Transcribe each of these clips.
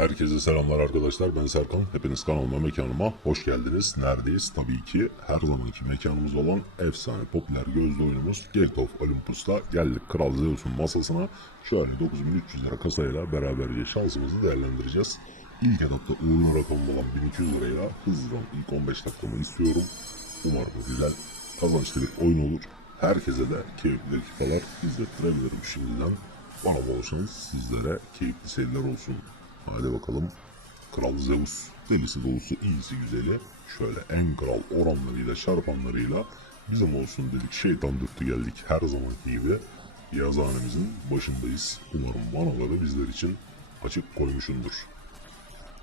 Herkese selamlar arkadaşlar. Ben Serkan. Hepiniz kanalıma, mekanıma hoş geldiniz. Neredeyiz? Tabii ki her zamanki mekanımız olan efsane popüler gözlü oyunumuz Gate of Olympus'ta geldik. Kral Zeus'un masasına şöyle 9300 lira kasayla beraberce şansımızı değerlendireceğiz. İlk etapta uğurlu rakamım olan 1200 lirayla hızlıdan ilk 15 dakikamı istiyorum. Umarım güzel kazançlı bir oyun olur. Herkese de keyifli dakikalar izlettirebilirim şimdiden. Bana bol şans sizlere keyifli seyirler olsun. Hadi bakalım. Kral Zeus delisi dolusu iyisi güzeli şöyle en kral oranlarıyla şarpanlarıyla bizim olsun dedik şeytan dürttü geldik her zamanki gibi yazıhanemizin başındayız. Umarım vanaları bizler için açık koymuşundur.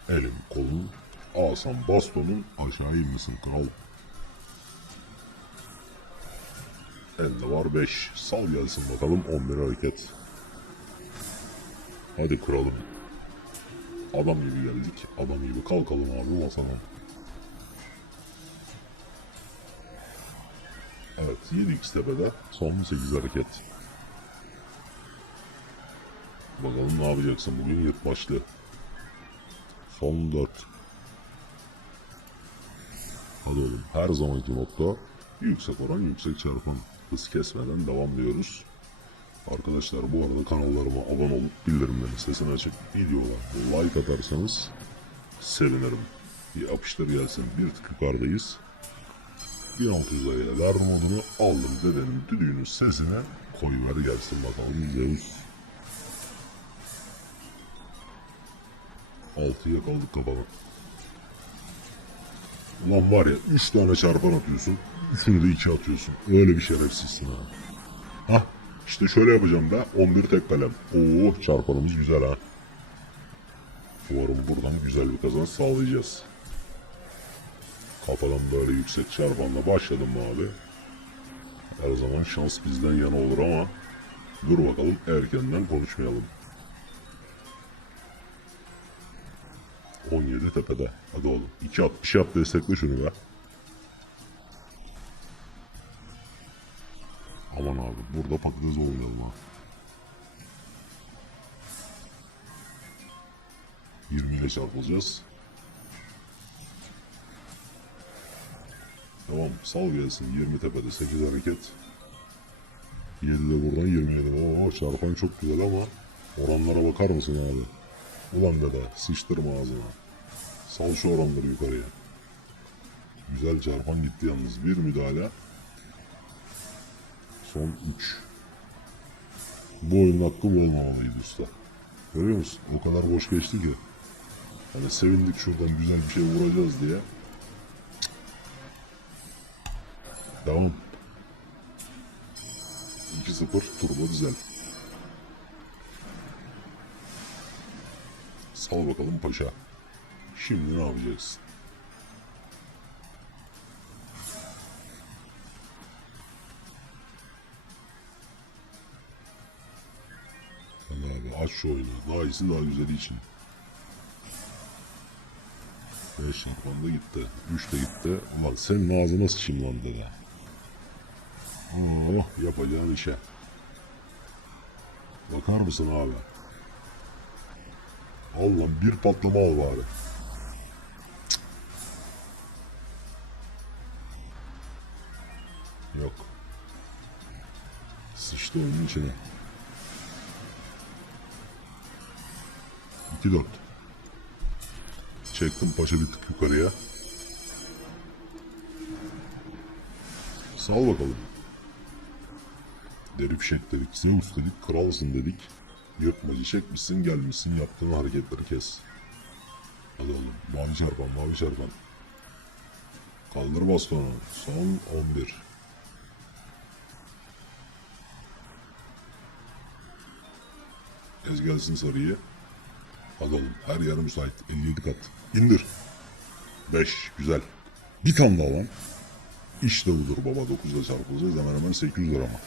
Elim kolum asam bastonun aşağı inmesin kral. Elde var 5. Sal gelsin bakalım 11 hareket. Hadi kralım. Adam gibi geldik. Adam gibi kalkalım abi masadan. Evet 7x tepede son 8 hareket. Bakalım ne yapacaksın bugün yırtmaçlı. Son 4. Hadi oğlum her zamanki nokta yüksek oran yüksek çarpan hız kesmeden devam diyoruz. Arkadaşlar bu arada kanallarıma abone olup bildirimlerin sesini açıp videolara like atarsanız sevinirim. Bir yapıştır gelsin bir tık yukarıdayız. 1600 liraya ver modunu aldım dedenin düdüğünün sesine koyuver gelsin bakalım Zeus. 6'ya kaldık kafana. Ulan var ya 3 tane çarpan atıyorsun. Üçünü de 2 atıyorsun. Öyle bir şerefsizsin ha. Hah işte şöyle yapacağım be. 11 tek kalem. Oo çarpanımız güzel ha. Umarım buradan güzel bir kazanç sağlayacağız. Kafadan böyle yüksek çarpanla başladım abi? Her zaman şans bizden yana olur ama dur bakalım erkenden konuşmayalım. 17 tepede. Hadi oğlum. 2 at. Bir şey yap destekle şunu be. Aman abi burada patates olmayalım ha. 20 ile çarpılacağız. Tamam sal gelsin 20 tepede 8 hareket. 7 de buradan 27. Oo çarpan çok güzel ama oranlara bakar mısın abi? Ulan dede sıçtırma ağzına. Sal şu oranları yukarıya. Güzel çarpan gitti yalnız. Bir müdahale. Son 3. Bu oyunun hakkı olmamalıydı usta. Görüyor musun? O kadar boş geçti ki. Hani sevindik şuradan güzel bir şey vuracağız diye. Devam. 2-0 turbo dizel. Sal bakalım paşa. Şimdi ne yapacaksın? Aç şu oyunu. Daha iyisi daha güzeli için. 5 şampuan da gitti. 3 de gitti. Ulan senin ağzına sıçayım lan dede. Oh yapacağın işe. Bakar mısın abi? Al lan bir patlama al bari. Yok. Sıçtı onun içine. 2-4. Çektim paşa bir tık yukarıya. Sal bakalım. Deri fişek dedik, Zeus dedik, kralsın dedik. Yırtmacı çekmişsin gelmişsin yaptığın hareketleri kes. Hadi oğlum mavi çarpan mavi çarpan. Kaldır bastonu. Son 11. Ez gelsin sarıyı. Hadi oğlum her yer müsait. 57 kat. İndir. 5 güzel. Bir tane daha lan. İşte budur baba 9'da çarpılacağız hemen hemen 800 lira ama.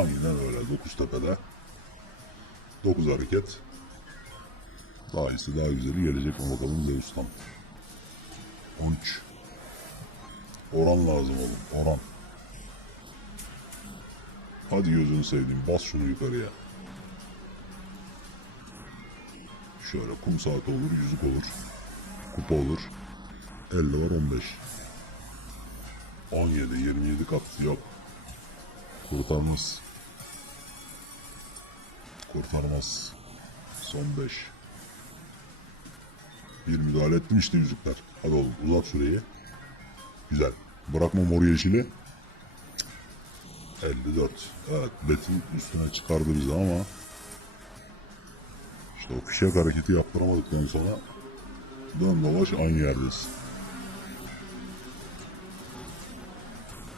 Aynen öyle 9 tepede. 9 hareket. Daha iyisi daha güzeli gelecek mi bakalım Zeus'tan. 13. Oran lazım oğlum oran. Hadi gözünü seveyim bas şunu yukarıya. Şöyle kum saati olur, yüzük olur. Kupa olur. 50 var 15. 17, 27 kat yok. Kurtarmaz. Kurtarmaz. Son 5. Bir müdahale ettim işte yüzükler. Hadi oğlum uzat süreyi. Güzel. Bırakma mor yeşili. 54. Evet Betin üstüne çıkardı bizi ama işte o fişek hareketi yaptıramadıktan sonra dön dolaş aynı yerdeyiz.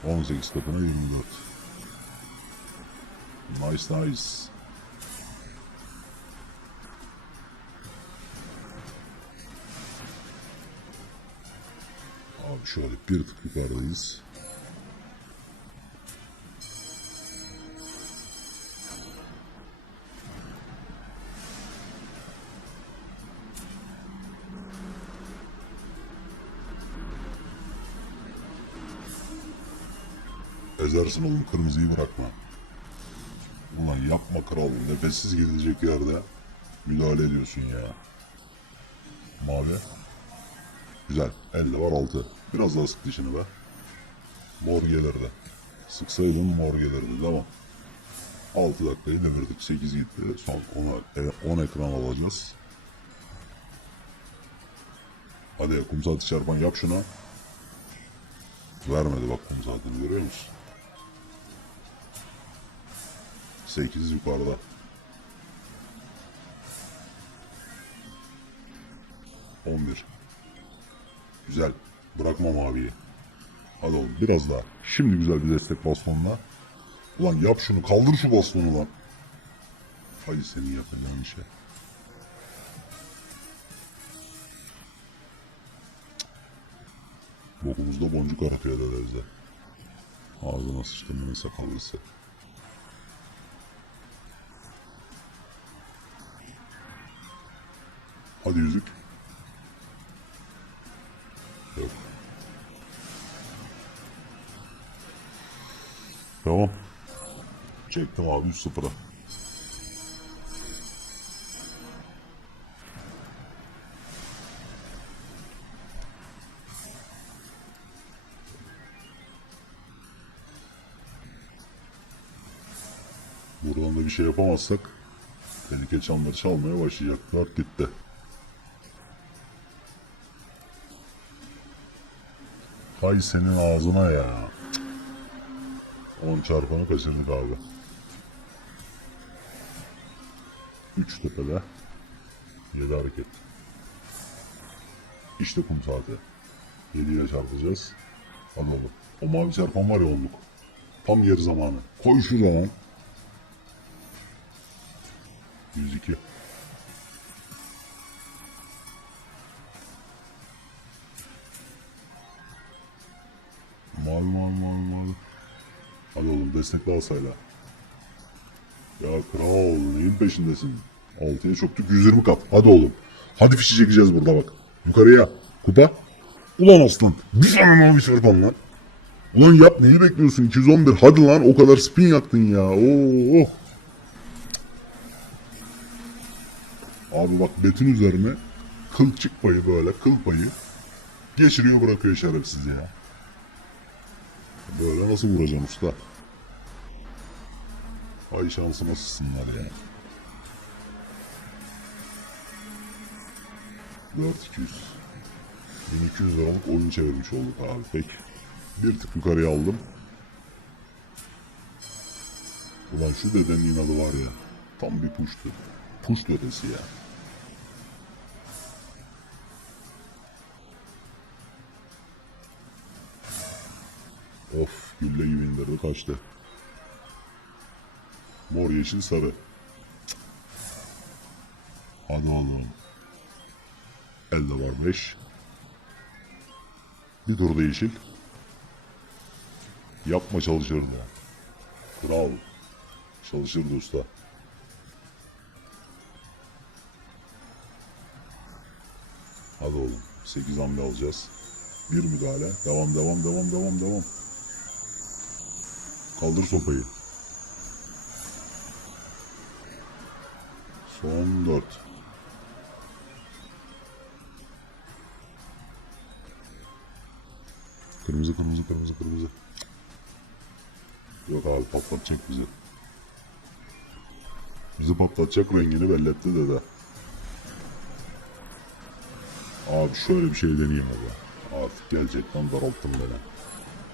18 katına 24. Nice nice. Abi şöyle bir tık yukarıdayız. Ezersin oğlum kırmızıyı bırakma. Ulan yapma kral nefessiz gidilecek yerde müdahale ediyorsun ya. Mavi. Güzel. Elde var altı. Biraz daha sık dişini be. Mor gelirdi. Sıksaydın mor gelirdi. Tamam. 6 dakikayı devirdik. 8 gitti. Son 10, 10 ekran alacağız. Hadi kum saati çarpan yap şuna. Vermedi bak kum görüyor musun? 8 yukarıda. On bir. Güzel. Bırakma maviyi. Hadi oğlum biraz daha. Şimdi güzel bir destek bastonla. Ulan yap şunu. Kaldır şu bastonu lan. Hay senin yapacağın işe. Bokumuzda boncuk aratıyor dedemize. Ağzına sıçtım bunun sakallısı. Hadi yüzük. Yok. Tamam. Çektim abi 3-0'a. Buradan da bir şey yapamazsak tehlike çanları çalmaya başlayacak. Dört gitti. Hay senin ağzına ya. 10 çarpanı kaçırdık abi. 3 tepede. 7 hareket. İşte kum saati. 7 ile çarpacağız. Hadi oğlum. O mavi çarpan var ya olduk. Tam yer zamanı. Koy şu zaman. 102. Mavi mavi mavi mavi. Hadi oğlum destekle alsayla. Ya kral neyin peşindesin? 6'ya çöktük 120 kat. Hadi oğlum. Hadi fişi çekeceğiz burada bak. Yukarıya. Kupa. Ulan aslan. Bir tane mavi çarpan lan. Ulan yap neyi bekliyorsun? 211. Hadi lan o kadar spin yaktın ya. Oo. Abi bak betin üzerine kılçık payı böyle kıl payı geçiriyor bırakıyor şerefsiz ya. Böyle nasıl vuracağım usta? Ay şansıma sıçsınlar ya. 4200 1200 liralık oyun çevirmiş olduk abi pek. Bir tık yukarıya aldım. Ulan şu dedenin inadı var ya. Tam bir puştu. Puş ötesi ya. Of gülle gibi indirdi kaçtı. Mor yeşil sarı. Hadi oğlum. Elde var 5. Bir turda yeşil. Yapma çalışırdı. Kral. Çalışırdı usta. Hadi oğlum. 8 hamle alacağız. Bir müdahale. Devam devam devam devam devam. Kaldır sopayı. Son dört. Kırmızı kırmızı kırmızı kırmızı. Yok abi patlatacak bizi. Bizi patlatacak rengini belletti dede. Abi şöyle bir şey deneyeyim abi. Artık gelecek lan daralttım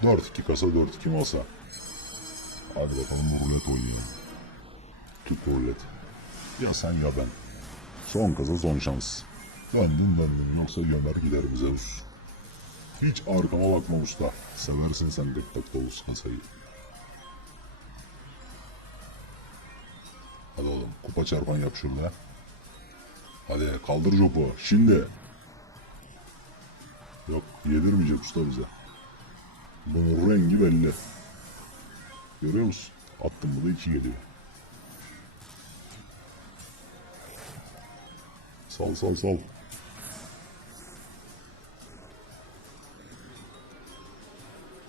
beni. 4-2 kasa 4-2 masa. Hadi bakalım rulet oynayalım. Tut rulet. Ya sen ya ben. Son kasa son şans. Döndün döndün yoksa gömer giderim Zeus. Hiç arkama bakma usta. Seversin sen tek tak dolusu kasayı. Hadi oğlum kupa çarpan yap şurada. Hadi kaldır jopu. Şimdi. Yok yedirmeyecek usta bize. Bunun rengi belli. Görüyor musun? Attım bu da iki geliyor. Sal sal sal.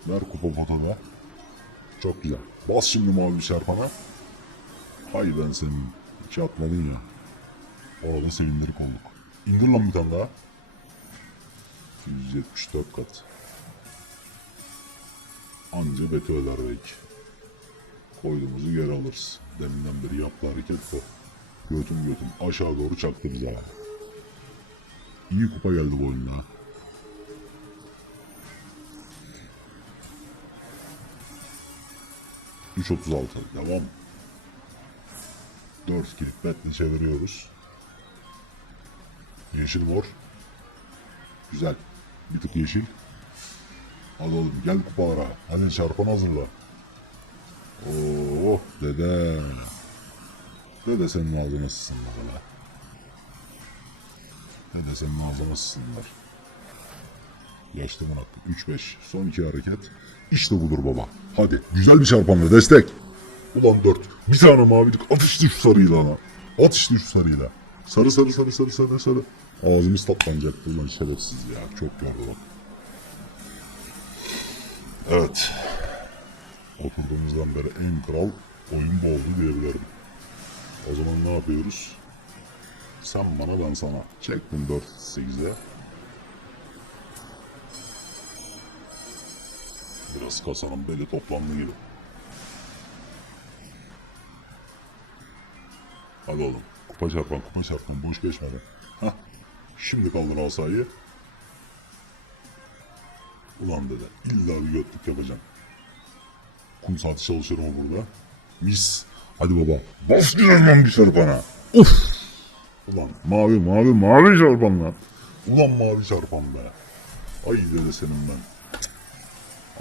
Ver kupa potada. Çok güzel. Bas şimdi mavi bir çarpana. Hay ben senin. Hiç atmadın ya. Orada sevindirik olduk. İndir lan bir tane daha. 174 kat. Anca beti öder belki. Koyduğumuzu geri alırız. Deminden beri yaptığı hareket bu. Götüm götüm aşağı doğru çaktı bize. İyi kupa geldi bu oyunda. %36 devam. 4 kilit betle çeviriyoruz. Yeşil mor. Güzel. Bir tık yeşil. Hadi gel kupalara. Hadi çarpan hazırla. Oo dede. Dede senin ağzına sıçsınlar hala. Dede senin ağzına sıçsınlar. Yaşlı hakkı. 3-5. Son iki hareket. İşte budur baba. Hadi. Güzel bir çarpanla destek. Ulan 4. Bir tane mavilik. At şu sarıyla ana. At işte şu sarıyla. Sarı sarı sarı sarı sarı sarı. Ağzımız tatlanacaktı ulan şerefsiz ya. Çok gördü bak. Evet. Oturduğumuzdan beri en kral oyun bu oldu diyebilirim. O zaman ne yapıyoruz? Sen bana ben sana. Çektim 4-8'e. Biraz kasanın beli toplandı gibi. Hadi oğlum. Kupa çarpan kupa çarpan boş geçmedi. Hah. Şimdi kaldır asayı. Ulan dede illa bir götlük yapacağım. Kum saati çalışırım o burada. Mis. Hadi baba. Bas gidelim lan bir çarpana. Uf. Ulan mavi mavi mavi çarpan lan. Ulan mavi çarpan be. Ay dede senin ben.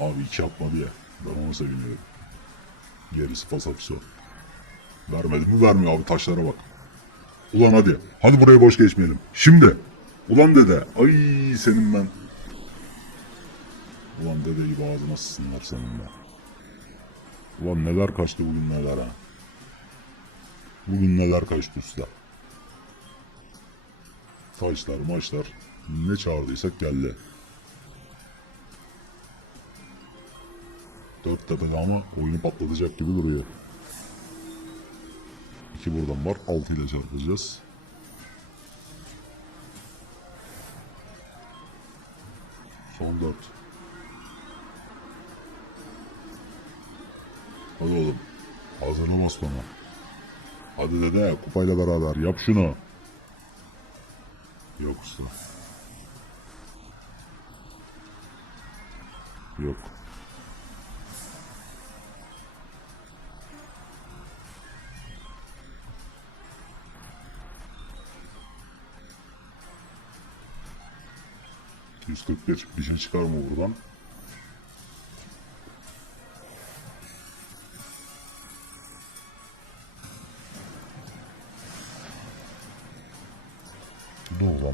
Abi iki atmadı ya. Ben ona seviniyorum. Gerisi pasapiso. Vermedi mi vermiyor abi taşlara bak. Ulan hadi. Hadi buraya boş geçmeyelim. Şimdi. Ulan dede. Ay senin ben. Ulan dede gibi ağzına sıçsınlar senin be. Ulan neler kaçtı bugün neler ha. Bugün neler kaçtı usta. Taşlar maçlar. Ne çağırdıysak geldi. Dört tepede ama oyunu patlatacak gibi duruyor. İki buradan var. Altı ile çarpacağız. Son dört. Hadi oğlum. Hazırla bas bana. Hadi dede kupayla beraber yap şunu. Yok usta. Yok. Yüz kırk bir. Dişini çıkarma buradan.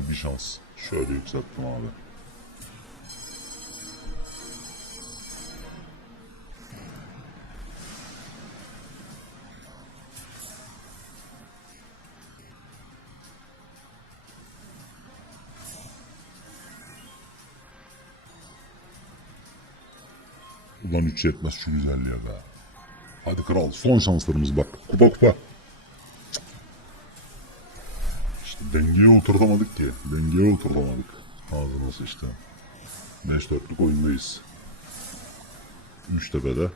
Bir şans. Şöyle yükselttim abi. Ulan üç yetmez şu güzelliğe be. Hadi kral son şanslarımız bak. Kupa kupa. Dengeye oturtamadık ki. Dengeye oturtamadık. Ağzı nasıl işte. 5-4'lük oyundayız. Üçtepe'de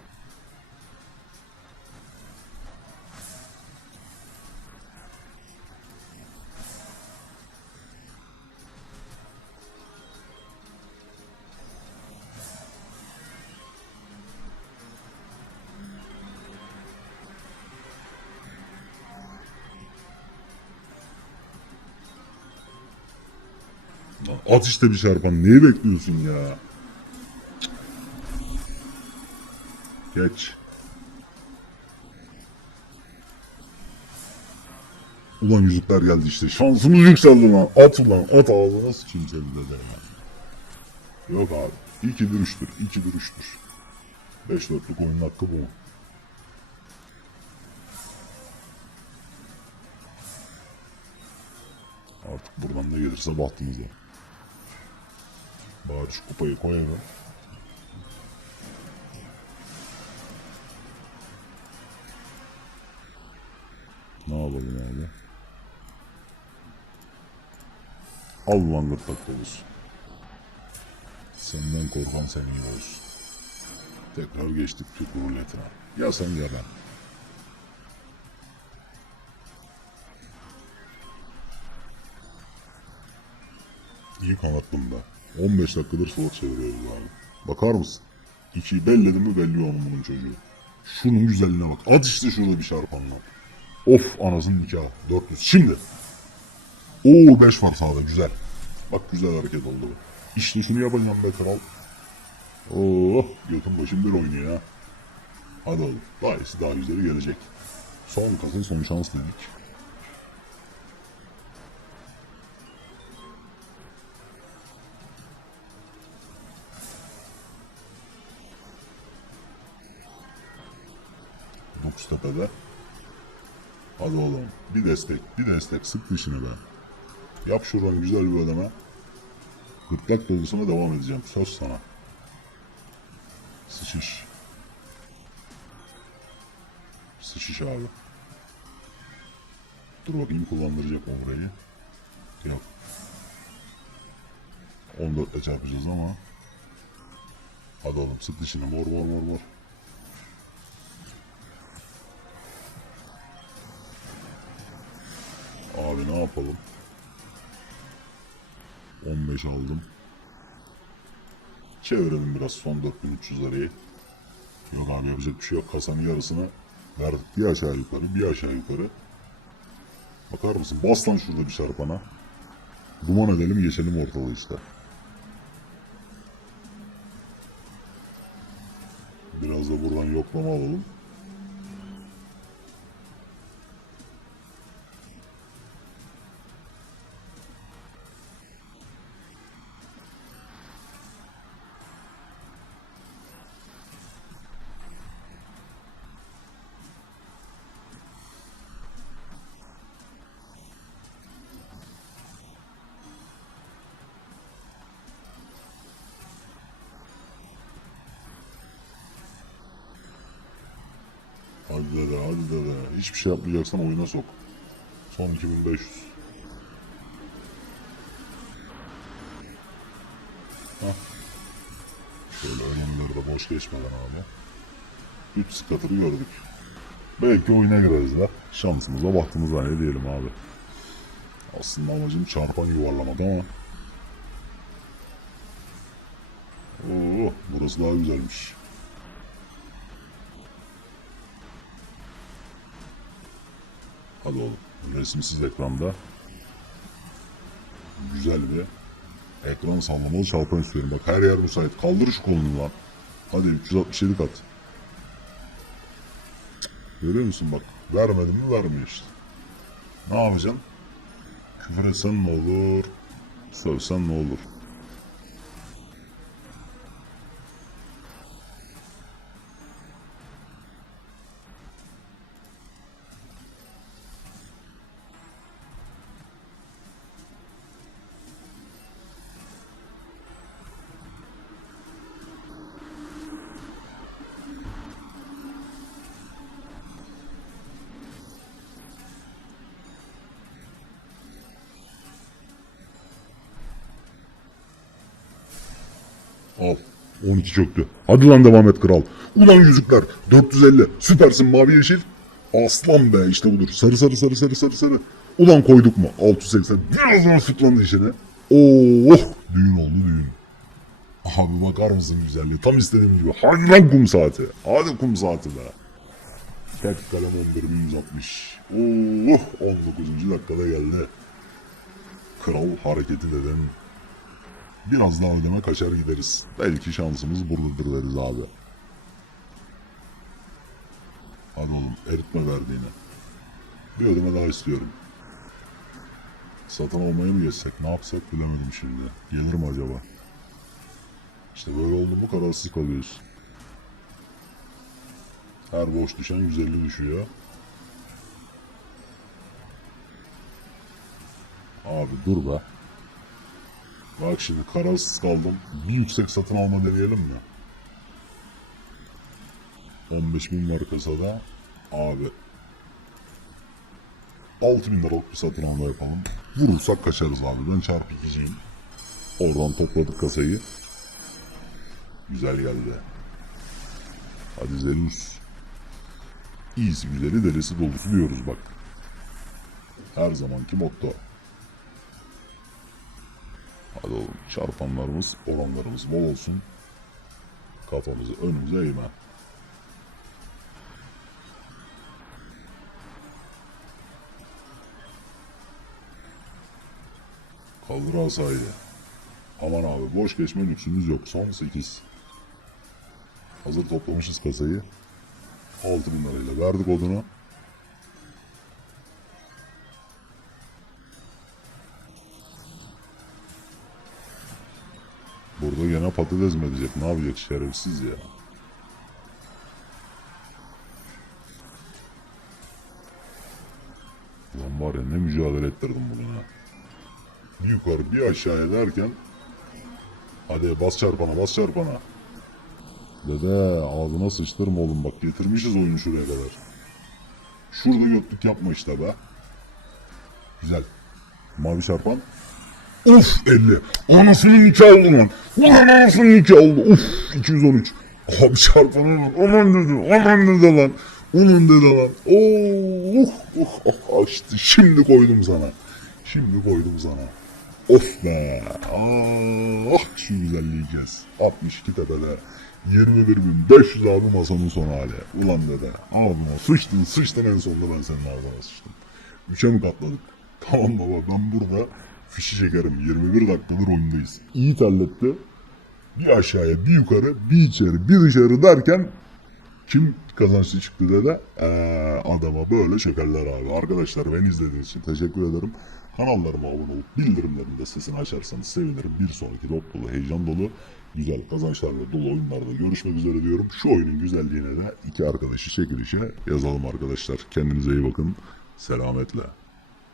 At işte bir çarpan. Neyi bekliyorsun ya? Geç. Ulan yüzükler geldi işte. Şansımız yükseldi lan. At ulan. At ağzına sıçayım senin de. Yok abi. İkidir üçtür. İkidir üçtür. Beş dörtlük oyunun hakkı bu. Artık buradan ne gelirse bahtımıza. Bari şu kupayı koyalım. Ne yapalım abi? Al lan gırtlak dolusu. Senden korkan sen iyi olsun. Tekrar geçtik Türk ruletine. Ya sen ya ben. İyi kanattım ben. 15 dakikadır sola çeviriyoruz abi. Bakar mısın? İkiyi belledi mi belli onun bunun çocuğu. Şunun güzelliğine bak. At işte şurada bir şarpanla. Of anasının nikahı. 400. Şimdi. Oo 5 var sağda güzel. Bak güzel hareket oldu bu. İşte şunu yapacağım be kral. Oo götün başım bir oynuyor ha. Hadi oğlum. Daha iyisi daha güzeli gelecek. Son kazın son şans dedik. Dokuztepe'de. Hadi oğlum bir destek bir destek sık dişini be. Yap şuradan güzel bir ödeme. Gırtlak dolgusuna devam edeceğim söz sana. Sıçış. Sıçış abi. Dur bakayım kullandıracak mı burayı. Yok. 14 ile çarpacağız ama. Hadi oğlum sık dişini mor mor mor mor. Ne yapalım? 15 aldım. Çevirelim biraz son 4300 lirayı. Yok abi yapacak bir şey yok. Kasanın yarısını verdik. Bir aşağı yukarı, bir aşağı yukarı. Bakar mısın? Bas lan şurada bir çarpana. Duman edelim geçelim ortalığı işte. Biraz da buradan yoklama alalım. Hadi dede hadi dede. Hiçbir şey yapmayacaksan oyuna sok. Son 2500. Hah. Şöyle önümleri de boş geçmeden abi. 3 skatırı gördük. Belki oyuna gireriz de. Şansımıza bahtımıza ne diyelim abi. Aslında amacım çarpan yuvarlamak ama. Oo, burası daha güzelmiş. Hadi oğlum. Resimsiz ekranda. Güzel bir ekran sallamalı çarpan istiyorum. Bak her yer müsait. Kaldır şu kolunu lan. Hadi 367 kat. Görüyor musun bak. Vermedim mi vermiyor işte. Ne yapacaksın? Küfür etsen ne olur? Sövsen ne olur? Al. 12 çöktü. Hadi lan devam et kral. Ulan yüzükler. 450. Süpersin mavi yeşil. Aslan be işte budur. Sarı sarı sarı sarı sarı sarı. Ulan koyduk mu? 680. Biraz daha sıklandı işine. Oh düğün oldu düğün. Abi bakar mısın güzelliği? Tam istediğim gibi. Hadi lan kum saati. Hadi kum saati be. Tek kalem 11160. Oh 19. dakikada geldi. Kral hareketi deden. Biraz daha ödeme kaçar gideriz. Belki şansımız buradadır deriz abi. Hadi oğlum eritme verdiğini. Bir ödeme daha istiyorum. Satın almaya mı geçsek ne yapsak bilemedim şimdi. Gelir mi acaba? İşte böyle oldu mu kararsız kalıyoruz. Her boş düşen 150 düşüyor. Abi dur be. Bak şimdi kararsız kaldım. Bir yüksek satın alma deneyelim mi? 15 bin var kasada. Abi. 6 bin liralık bir satın alma yapalım. Vurursak kaçarız abi. Ben çarpı ikiciyim. Oradan topladık kasayı. Güzel geldi. Hadi Zelus. İyisi güzeli delisi dolusu diyoruz bak. Her zamanki motto. Hadi oğlum çarpanlarımız, oranlarımız bol olsun. Kafamızı önümüze eğme. Kaldır asayı. Aman abi boş geçme lüksümüz yok. Son 8. Hazır toplamışız kasayı. 6 bin lirayla verdik odunu. Burada gene patates mi edecek? Ne yapacak şerefsiz ya? Ulan var ya ne mücadele ettirdim bugün. Bir yukarı bir aşağıya derken Hadi bas çarpana bas çarpana. Dede ağzına sıçtırma oğlum bak getirmişiz oyunu şuraya kadar. Şurada götlük yapma işte be. Güzel. Mavi çarpan. Uf 50. Anasının nikahı oldu lan. Ulan anasının nikahı oldu. Uf 213. Abi çarpana bak. Aman dedi. Aman dedi lan. Onun dedi lan. Oh, oh, oh, işte şimdi koydum sana. Şimdi koydum sana. Of be. Ah şu güzelliği kes. 62 tepede. 21.500 abi masanın son hali. Ulan dede. Ağzıma sıçtın sıçtın en sonunda ben senin ağzına sıçtım. Üçe mi katladık? Tamam baba ben burada fişi çekerim. 21 dakikadır oyundayız. İyi terletti. Bir aşağıya bir yukarı bir içeri bir dışarı derken kim kazançlı çıktı dede? Ee, adama böyle şekerler abi. Arkadaşlar beni izlediğiniz için teşekkür ederim. Kanallarıma abone olup bildirimlerin de sesini açarsanız sevinirim. Bir sonraki dop dolu, heyecan dolu, güzel kazançlarla dolu oyunlarda görüşmek üzere diyorum. Şu oyunun güzelliğine de iki arkadaşı çekilişe yazalım arkadaşlar. Kendinize iyi bakın. Selametle.